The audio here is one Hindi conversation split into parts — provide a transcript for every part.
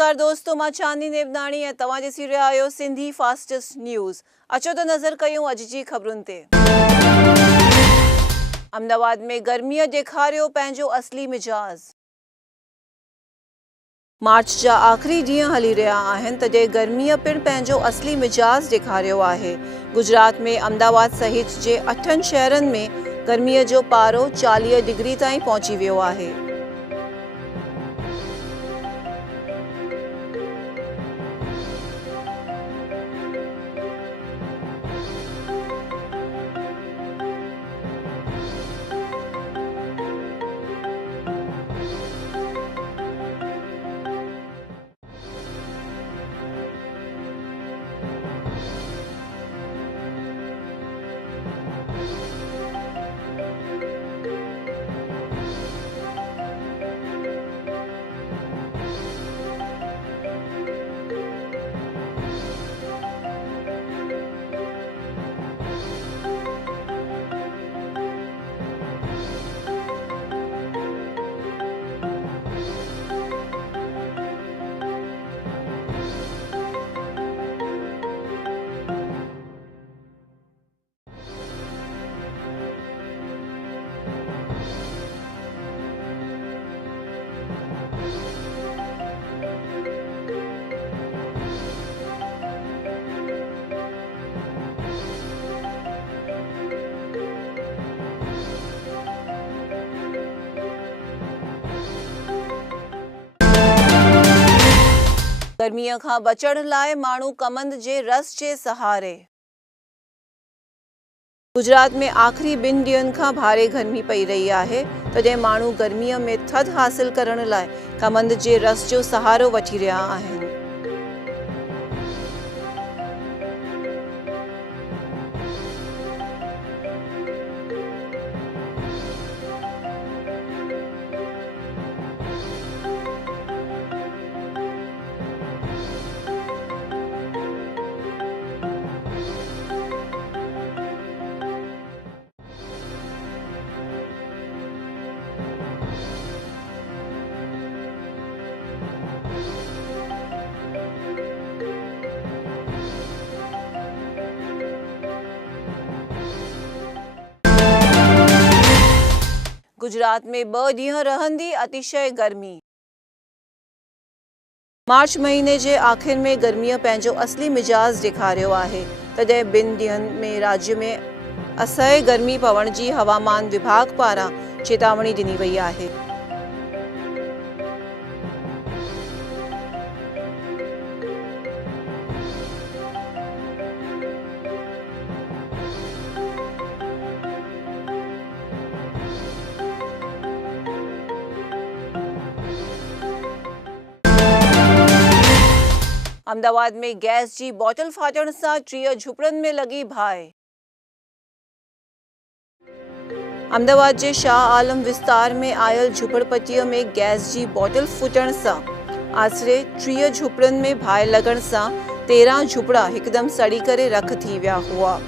नमस्कार दोस्तों, मां चांदनी नेवनाणी ऐं तव्हां ॾिसी रहिया आहियो सिंधी फास्टेस्ट न्यूज़। अचो त नज़र कयूं अॼु जी ख़बरुनि ते। अहमदाबाद में गर्मीअ ॾेखारियो पंहिंजो असली मिजाज़। मार्च जा आख़िरी ॾींहं हली रहिया आहिनि, तॾहिं गर्मीअ पिणु पंहिंजो असली मिजाज़ ॾेखारियो आहे। गुजरात में अहमदाबाद सहित जे 8 शहरनि में गर्मीअ जो पारो 40 डिग्री ताईं पहुची वियो आहे। गर्मीअ खां बचण लाइ माण्हू कमंद जे रस जे सहारे। गुजरात में आख़िरी 2 ॾींहनि खां भारे गर्मी पई रही आहे, तॾहिं माण्हू गर्मीअ में थधि हासिल करण लाइ कमंद जे रस जो सहारो वठी रहिया आहिनि। गुजरात में 2 ॾींहं रहंदी अतिशय गर्मी। मार्च महीने जे आख़िर में गर्मीअ पंहिंजो असली मिजाज़ ॾेखारियो आहे, तॾहिं 2 ॾींहनि में राज्य में असह्य गर्मी पवण जी हवामान विभाग पारां चेतावनी ॾिनी वई आहे। अहमदाबाद में गैस जी बोतल फाटण सां 3 झुपड़नि में लगी बाहि। अहमदाबाद जे शाह आलम विस्तार में आयल झुपड़पट्टीअ में गैस जी बोतल फुटण सां आसिरे 3 झुपड़नि में बाहि लॻण सां 13 झुपड़ा हिकदमि सड़ी करे रख थी विया हुआ।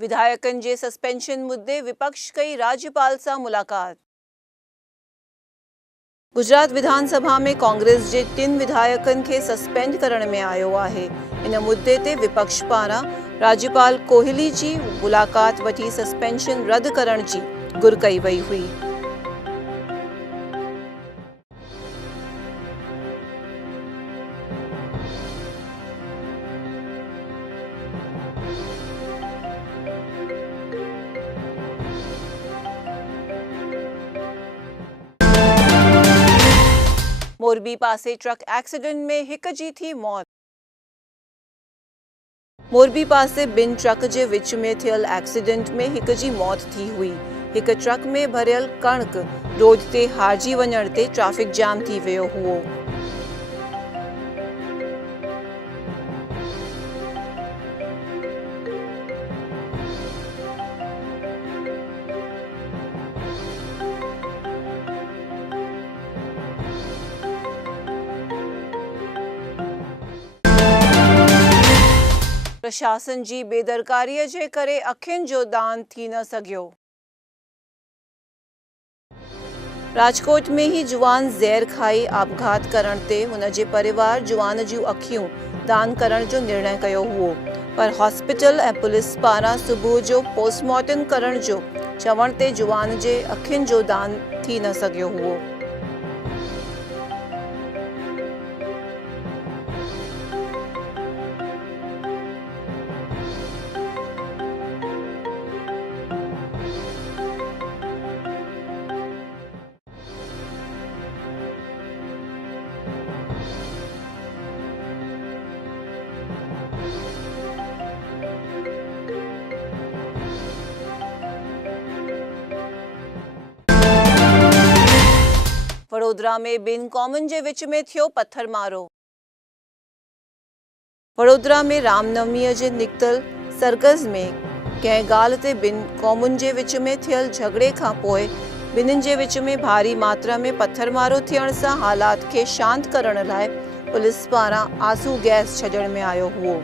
विधायकनि जे सस्पेंशन मुद्दे विपक्ष कई राज्यपाल सां मुलाकात। गुजरात विधानसभा में कांग्रेस जे 3 विधायकनि खे सस्पेंड करण में आयो आहे। इन मुद्दे ते विपक्ष पारां राज्यपाल कोहली जी मुलाकात वठी सस्पेंशन रद्द करण जी घुर कई वई हुई। मोरबी पासे ट्रक एक्सीडेंट में 1 जी थी मौत। मोरबी पासे 2 ट्रक जे विच में थियल एक्सीडेंट में 1 जी मौत थी हुई। 1 ट्रक में भरियल कणक रोड ते हारिजी वञण ते ट्रैफिक जाम थी वियो हुओ। प्रशासन जी बेदरकारीअ जे करे अखियुनि जो दान थी न सघियो। राजकोट में ही जुवान ज़हर खाई आपघात करण ते हुन जे परिवार जुवान जूं अखियूं दान करण जो निर्णय कयो हुओ, पर हॉस्पिटल ऐं पुलिस पारां सुबुह जो पोस्टमार्टम करण जो चवण ते जुवान जे अखियुनि जो दान थी न सघियो हुओ। वडोदरा में ॿिनि क़ौमुनि जे विच में थियो पथरमारो। वडोदरा में रामनवमीअ जे निकितल सरगज़ में कंहिं ॻाल्हि ते ॿिनि क़ौमुनि जे विच में थियल झगड़े खां पोइ ॿिन्हिनि जे विच में भारी मात्रा में पथरमारो थियण सां हालात खे शांत करण लाइ पुलिस पारां आंसू गैस छॾण में आयो हुओ।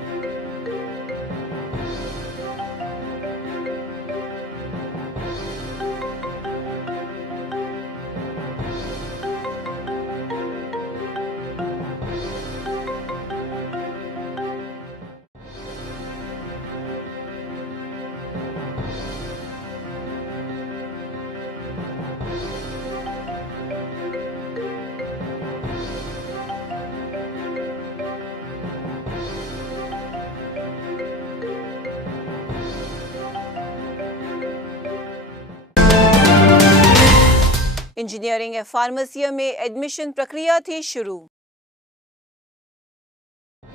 इंजीनियरिंग ऐं फार्मेसीअ में एडमिशन प्रक्रिया थी शुरू।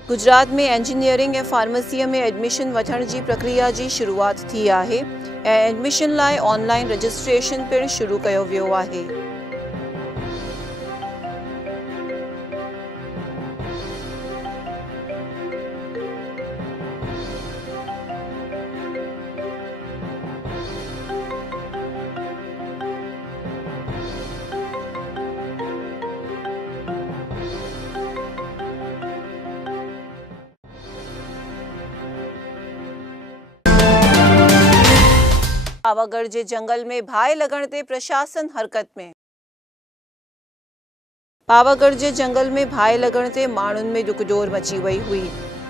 गुजरात में इंजीनियरिंग ऐं फार्मेसीअ में एडमिशन वठण जी प्रक्रिया जी शुरूआत थी आहे ऐं एडमिशन लाइ ऑनलाइन रजिस्ट्रेशन पिणु शुरू कयो वियो आहे। पावागढ़ जे जंगल में भाए लगण ते प्रशासन हरकत में। पावागढ़ जे जंगल में भाए लगण ते माण्हुनि में दुखडोर मची वई हुई।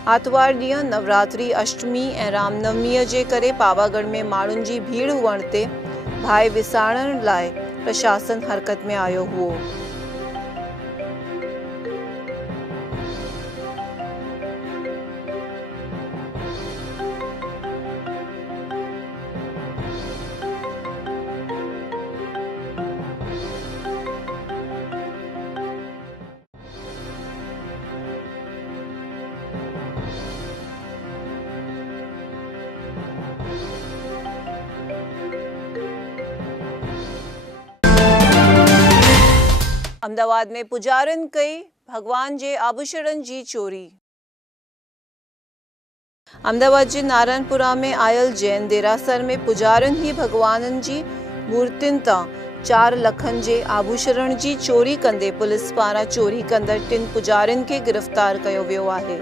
आतवार ॾींहुं नवरात्रि अष्टमी ऐं रामनवमीअ जे करे पावागढ़ में माण्हुनि जी भीड़ हुअण ते भाए विसारण लाइ प्रशासन हरकत में आयो हुओ। अहमदाबाद में पुजारिन कई भगवान जे आभूषणनि जी चोरी। अहमदाबाद जे नारायणपुरा में आयल जैन देरासर में पुजारिन ही भगवाननि जी मूर्तियुनि तां 4 लखनि जे आभूषण जी चोरी कंदे पुलिस पारां चोरी कंदड़ 3 पुजारिन खे गिरफ़्तार कयो वियो आहे।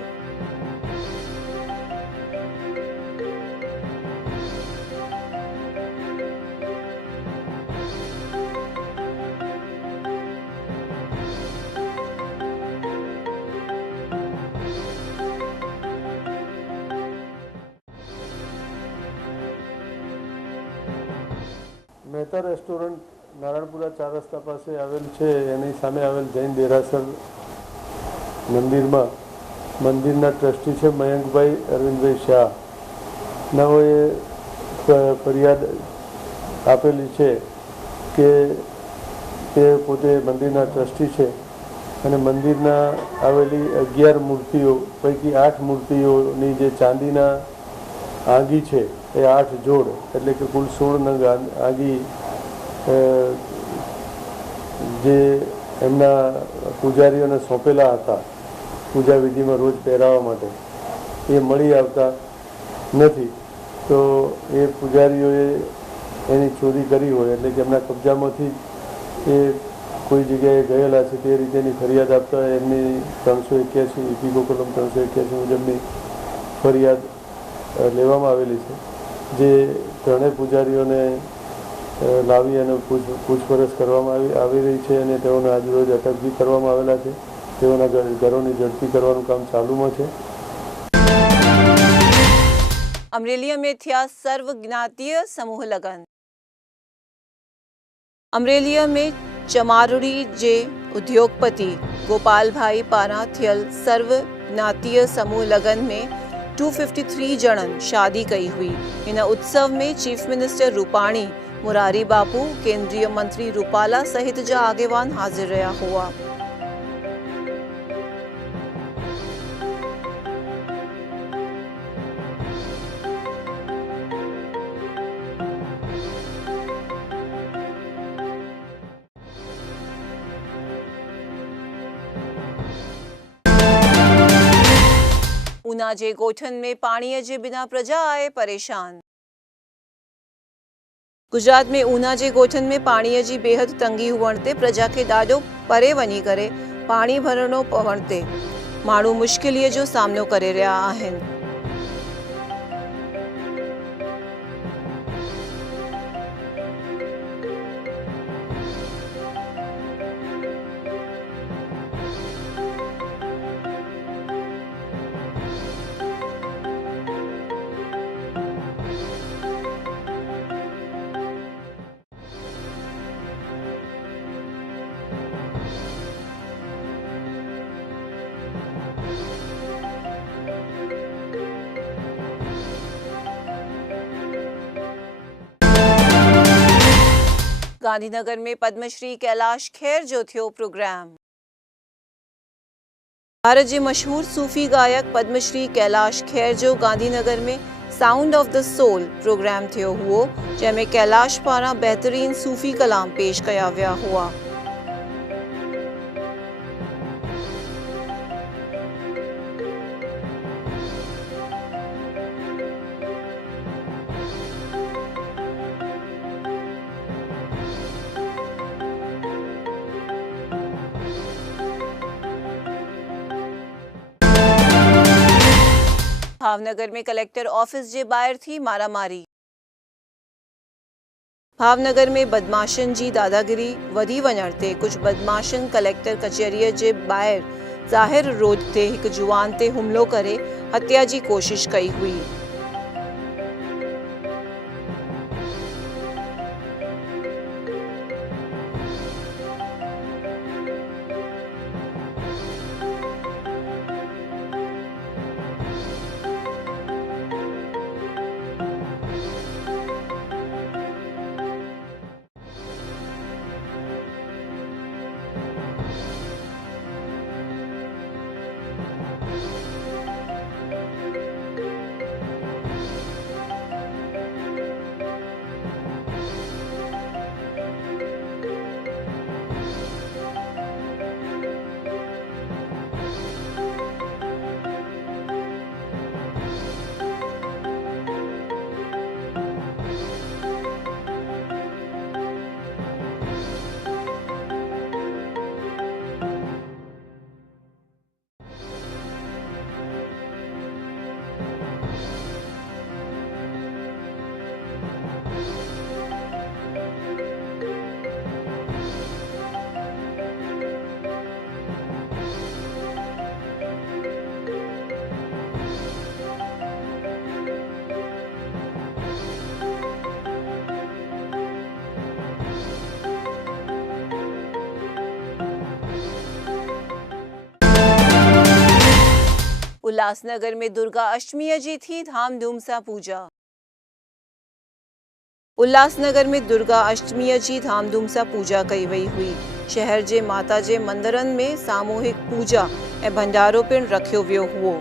मेहता रेस्टोरंट नारायणपुरा 4 रस्ता पासे आवेल छे एनी सामे आवेल जैन देरासर मंदिरना ट्रस्टी छे मयंकभाई अरविंदभाई शाह नवोए फरियाद आपेली छे के ते पोते मंदिरना ट्रस्टी छे अने मंदिरना आवेली 11 मूर्तिओ पैकी 8 मूर्तिओनी जे चांदीना आगी छे ए 8 जोड़ एटले के कुल 16 नंग आगी जे एमना पुजारीओने सोंपेला हता पूजा विधि में रोज पहेरावा माटे ए मळी आवता नथी तो ए पुजारीओए एनी चोरी करी होय एटले के एमना कब्जामांथी ए कोई जग्याए गयेला छे ते रीतेनी फरियाद आपता एमनी 381 ईपीको कलम 381 मुजबनी फरियाद લેવામાં આવેલી છે, જે ત્રણેય પૂજારીઓને લાવી અને પૂછપરછ કરવામાં આવી રહી છે અને તેઓને આજરોજ અટક બી કરવામાં આવેલા છે. તેઓના ઘરોની ઝડપી કરવાનું કામ ચાલુમાં છે. अमरेलिया में थिया सर्व ज्ञातीय समूह लगन। अमरेलिया में चमारुड़ी जे उद्योगपति गोपाल भाई पारा थियल सर्व ज्ञातीय समूह लगन में 253 जणन शादी कई हुई। इन उत्सव में चीफ मिनिस्टर रूपाणी, मुरारी बापू, केंद्रीय मंत्री रूपाला सहित जा आगेवान हाजिर रहा हुआ। ऊना जे गोठन में पानी जे बिना प्रजा आए परेशान। गुजरात में ऊना जे गोठन में पानी जी बेहद तंगी हुअण ते प्रजा के ॾाढो परे वञी करे पाणी भरणो पवण ते माण्हू मुश्किलीअ जो सामनो करे रहिया आहिनि। गांधीनगर में पद्मश्री कैलाश खेर जो थियो प्रोग्राम। भारत जे मशहूर सूफी गायक पद्मश्री कैलाश खेर जो गांधीनगर में sound of the soul program थियो हुओ, जंहिंमें कैलाश पारां बेहतरीन सूफी कलाम पेश कया विया हुआ। भावनगर में कलेक्टर ऑफिस जे ॿाहिरि थी मारामारी। भावनगर में बदमाशन जी दादागिरी वधी वञण ते कुछ बदमाशन कलेक्टर कचहरीअ जे ॿाहिरि ज़ाहिर रोड ते हिकु जुवान ते हुमिलो करे हत्या जी कोशिश कई हुई। उल्लासनगर में दुर्गा अष्टमी जी थी धामधूम सां पूजा। उल्लासनगर में दुर्गा अष्टमी जी धामधूम सां पूजा कई वई हुई। शहर जे माता जे मंदिरनि में सामूहिक पूजा ऐं भंडारो पिणु रखियो वियो हुओ।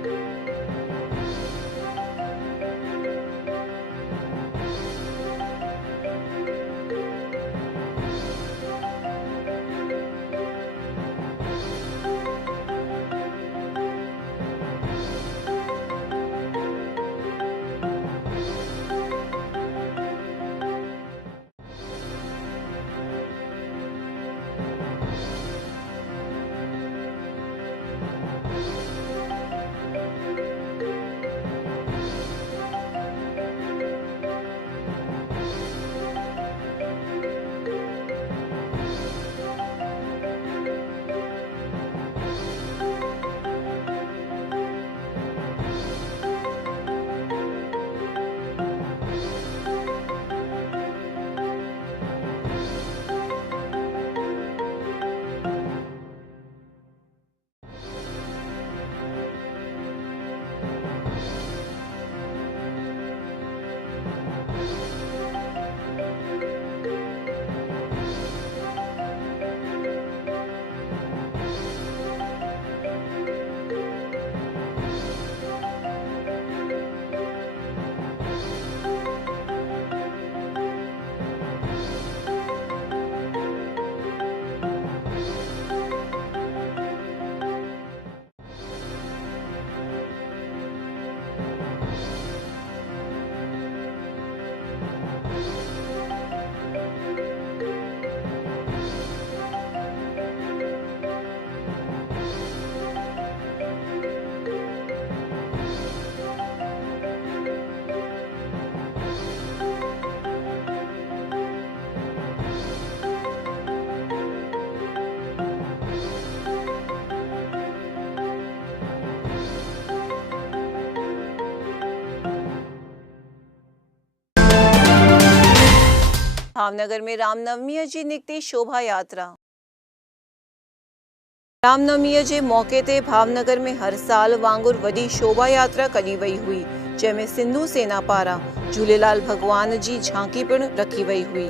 भावनगर में रामनवमीअ जी निकिती शोभा यात्रा। रामनवमीअ जे मौके ते भावनगर में हर साल वांगुरु वॾी शोभा यात्रा कढी वई हुई, जंहिंमें सिंधु सेना पारां झूलेलाल भॻवान जी झांकी पिणु रखी वई हुई।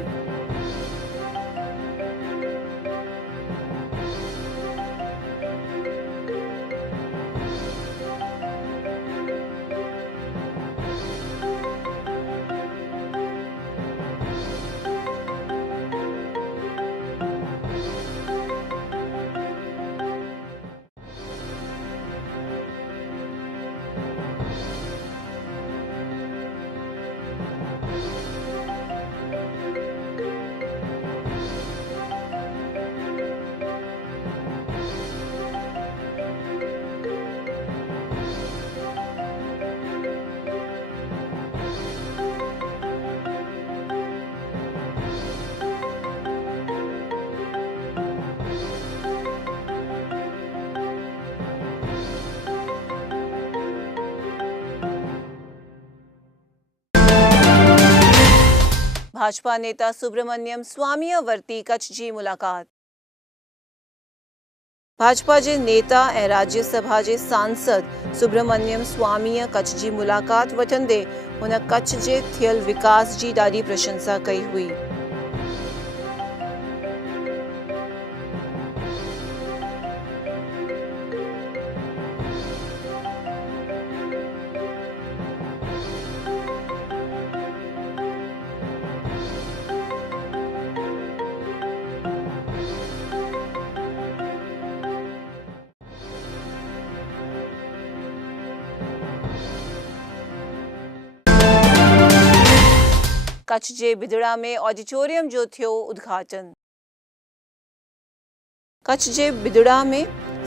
भाजपा नेता सुब्रमण्यम स्वामीअ वरिती कच्छ जी मुलाक़ात। भाजपा जे नेता ऐं राज्यसभा जे सांसद सुब्रमण्यम स्वामीअ कच्छ जी मुलाक़ात वठंदे हुन कच्छ जे थियल विकास जी ॾाढी प्रशंसा कई हुई। कच्छ जे बिदड़ा में ऑडिटोरियम जो थियो उद्घाटन। कच्छ जे बिदड़ा में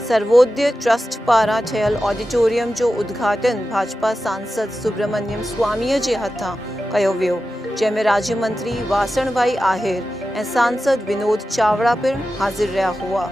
सर्वोदय ट्रस्ट पारां ठहियल ऑडिटोरियम जो उद्घाटन भाजपा सांसद सुब्रमण्यम स्वामीअ जे हथां कयो वियो, जंहिंमें राज्य मंत्री वासण भाई आहिर ऐं सांसद विनोद चावड़ा पिणु हाज़िर रहिया हुआ।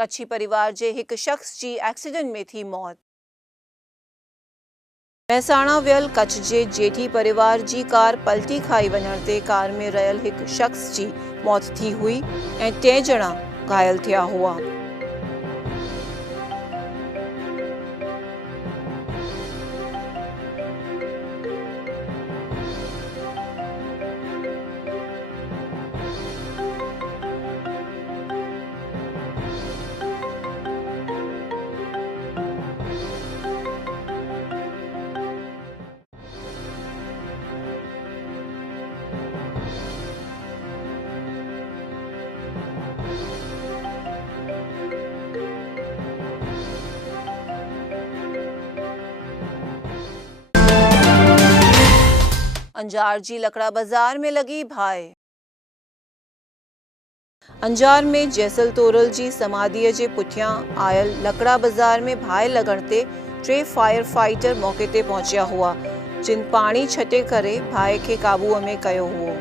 कच्छी परिवार जे हिक शख्स जी एक्सीडेंट में थी मौत। महसाणा वियल कच्छ जे जेठी परिवार जी कार पलटी खाई वञण ते कार में रहियल हिक शख्स जी मौत थी हुई ऐं 3 ॼणा घायल थिया हुआ। अंजार जी लकड़ा बाजार में लगी भाई। अंजार में जैसल तोरल जी समाधीअ जे पुठियां आयल लकड़ा बाजार में भाई लॻण ते 3 फायर फाइटर मौके ते पहुचिया हुआ, जिन पाणी छटे करे भाई खे काबूअ में कयो हुओ।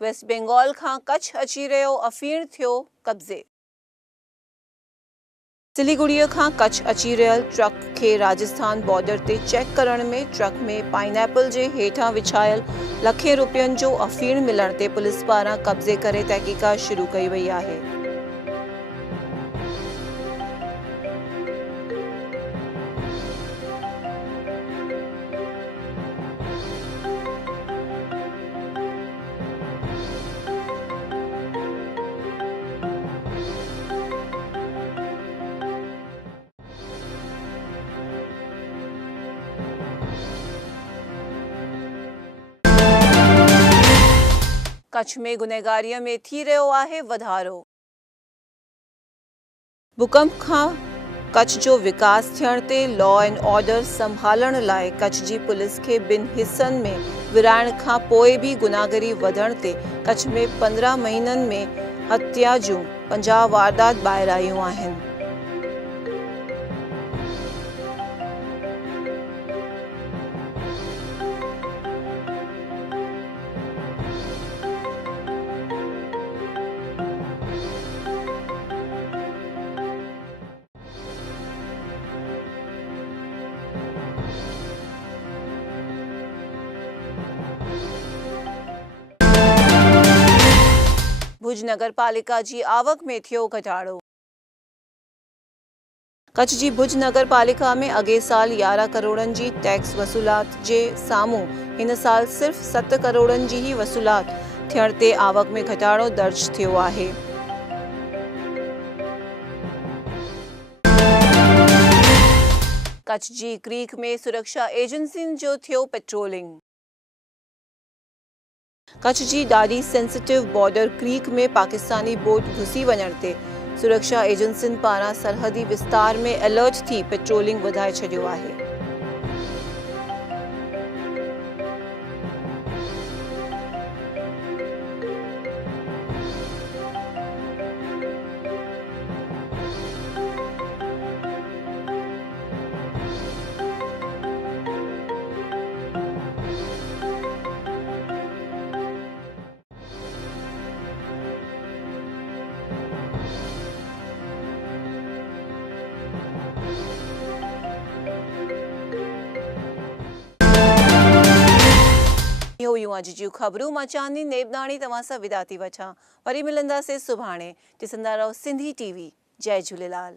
वेस्ट बंगाल खां कच्छ अची रहियो अफीण थियो कब्ज़े। सिलीगुड़ीअ खां कच्छ अची रहियल ट्रक खे राजस्थान बॉर्डर ते चेक करण में ट्रक में पाइनएपल जे हेठां विछायल लखें रुपयनि जो अफीण मिलण ते पुलिस पारां कब्ज़े करे तहक़ीक़ात शुरू कई वई आहे। कच्छ में गुनहगारीअ में थी रहियो आहे वधारो। भूकंप खां कच्छ जो विकास थियण ते लॉ एंड ऑर्डर संभालण लाइ कच्छ जी पुलिस खे ॿिनि हिस्सनि में विराइण खां पोइ बि गुनाहगारी वधण ते कच्छ में 15 महीननि में हत्या जूं 50 वारदात ॿाहिरि आयूं आहिनि। भुज नगर पालिका जी आवक में थियो घटाड़ो। कच्छ जी भुज नगर पालिका में अॻे साल 11 करोड़नि जी टैक्स वसूलात जे साम्हूं हिन साल सिर्फ़ 7 करोड़नि जी ही वसूलात थियण ते आवक में घटाड़ो दर्ज थियो आहे। कच्छ जी क्रीक में सुरक्षा एजेंसियुनि जो थियो पेट्रोलिंग। कच्छ जी ॾाढी सेंसिटिव बॉर्डर क्रीक में पाकिस्तानी बोट घुसी वञण ते सुरक्षा एजेंसियुनि पारां सरहदी विस्तार में अलर्ट थी पेट्रोलिंग वधाए छॾियो आहे। इहो हुयूं अॼु जूं ख़बरूं। मां चांदनी नेबनाणी तव्हां सां विदा थी वठां। वरी मिलंदासीं सुभाणे। ॾिसंदा रहो सिंधी टीवी। जय झूलेलाल।